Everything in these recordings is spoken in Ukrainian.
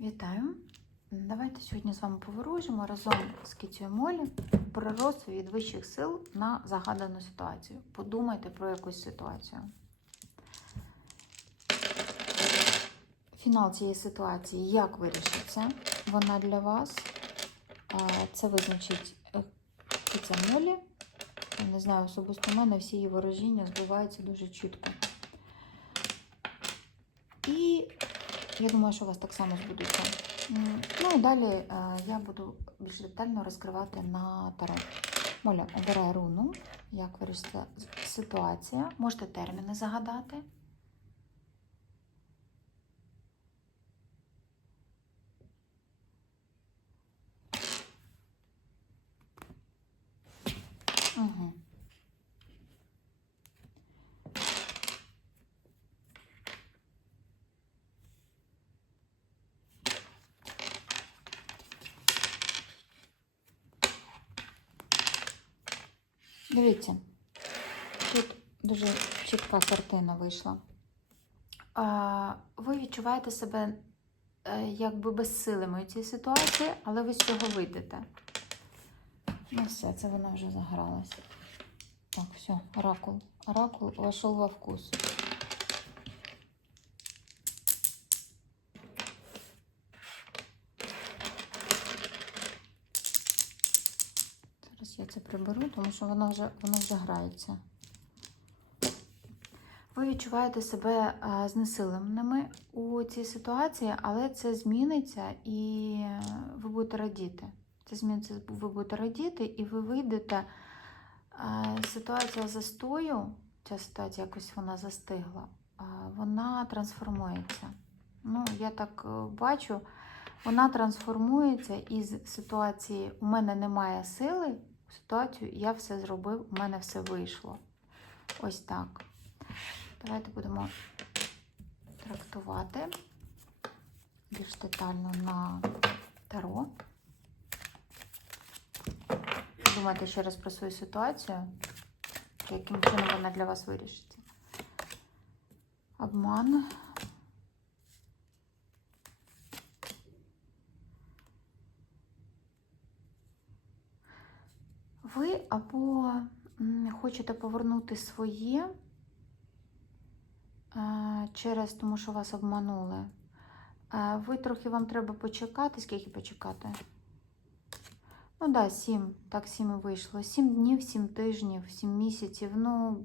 Вітаю! Давайте сьогодні з вами поворожимо разом з Кітю Молі про від вищих сил на загадану ситуацію. Подумайте про якусь ситуацію. Фінал цієї ситуації як вирішиться вона для вас. Це визначить е, Кітя Молі. Не знаю, особисто в мене всі її ворожіння збиваються дуже чітко. І я думаю, що у вас так само збудуться. Ну і далі е, я буду більш детально розкривати на таро. Моля, обирай руну, як вирішиться ситуація. Можете терміни загадати. Дивіться, тут дуже чітка картина вийшла. Ви відчуваєте себе е, якби безсилими у цій ситуації, але ви з цього вийдете. Ну все, це вона вже загралося. Так, все, оракул. Оракул вошел во вкус. Це приберу, тому що воно вже, воно вже грається. Ви відчуваєте себе знесиленими у цій ситуації, але це зміниться і е, ви будете радіти. Це зміниться, ви будете радіти, і ви вийдете. Ситуація застою, ця ситуація якось вона застигла, вона трансформується. Ну, я так е, бачу, вона трансформується із ситуації у мене немає сили, ситуацію я все зробив, у мене все вийшло. Ось так. Давайте будемо трактувати більш детально на таро. Думайте ще раз про свою ситуацію, яким чином вона для вас вирішиться. Обман. Ви або хочете повернути своє е, через тому, що вас обманули. Е, Ви трохи вам треба почекати. Скільки почекати? Ну да, сім. Так, сім і вийшло. Сім днів, сім тижнів, сім місяців. Ну,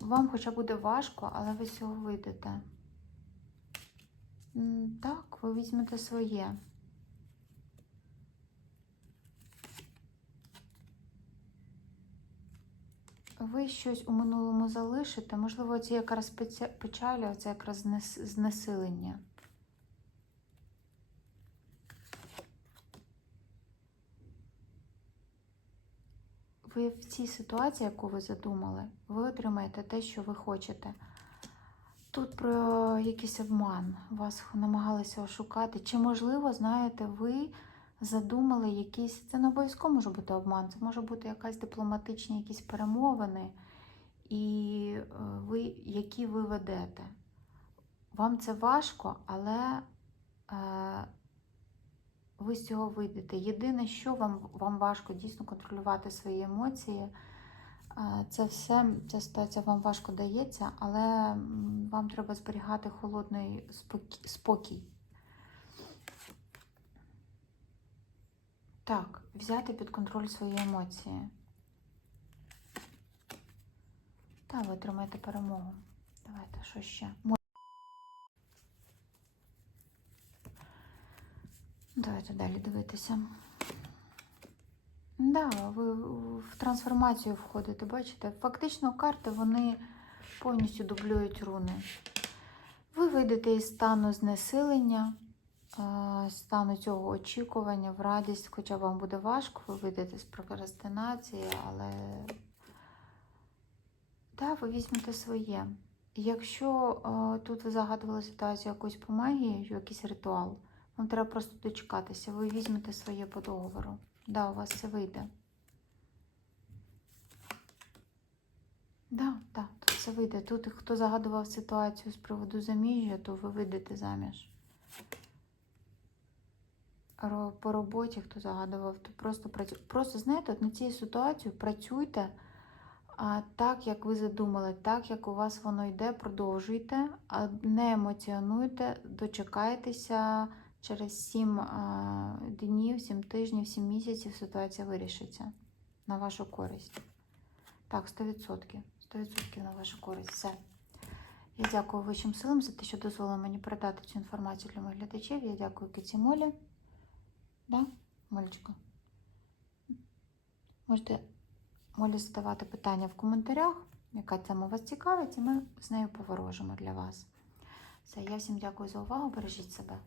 вам хоча буде важко, але ви з цього вийдете. Так, ви візьмете своє. Ви щось у минулому залишите, можливо, ці якраз печалі, це якраз знесилення. Ви в цій ситуації, яку ви задумали, ви отримаєте те, що ви хочете. Тут про якийсь обман, вас намагалися ошукати. Чи, можливо, знаєте, ви задумали якісь. Це не обов'язково може бути обман, це може бути якась дипломатичні якісь перемовини, і е, ви, які ви ведете. Вам це важко, але е, ви з цього вийдете. Єдине, що вам, вам важко дійсно контролювати свої емоції. Е, Це все, ця ситуація вам важко дається, але вам треба зберігати холодний спокій. Так, взяти під контроль свої емоції. Так, ви отримаєте перемогу. Давайте, що ще? Давайте далі дивитися. Да, ви в трансформацію входите, бачите? Фактично карти вони повністю дублюють руни. Ви вийдете із стану знесилення, стану цього очікування в радість, хоча вам буде важко, ви вийдете з прокрастинації, але да, ви візьмете своє. Якщо е, тут ви загадували ситуацію якусь по магії, якийсь ритуал, вам треба просто дочекатися, ви візьмете своє по договору. Да, у вас це вийде. Да, так, тут все вийде. Тут хто загадував ситуацію з приводу заміжжя, то ви вийдете заміж. По роботі, хто загадував, то просто працю... Просто знаєте, от на цій ситуації працюйте а, так, як ви задумали, так, як у вас воно йде, продовжуйте, а не емоціонуйте, дочекайтеся через 7 а, днів, 7 тижнів, 7 місяців ситуація вирішиться на вашу користь. Так, 100%. 100% на вашу користь. Все. Я дякую вищим силам за те, що дозволили мені передати цю інформацію для моїх глядачів. Я дякую Киті Молі. Да, Молечко? Можете Молі задавати питання в коментарях, яка тема вас цікавить, і ми з нею поворожимо для вас. Все, я всім дякую за увагу. Бережіть себе.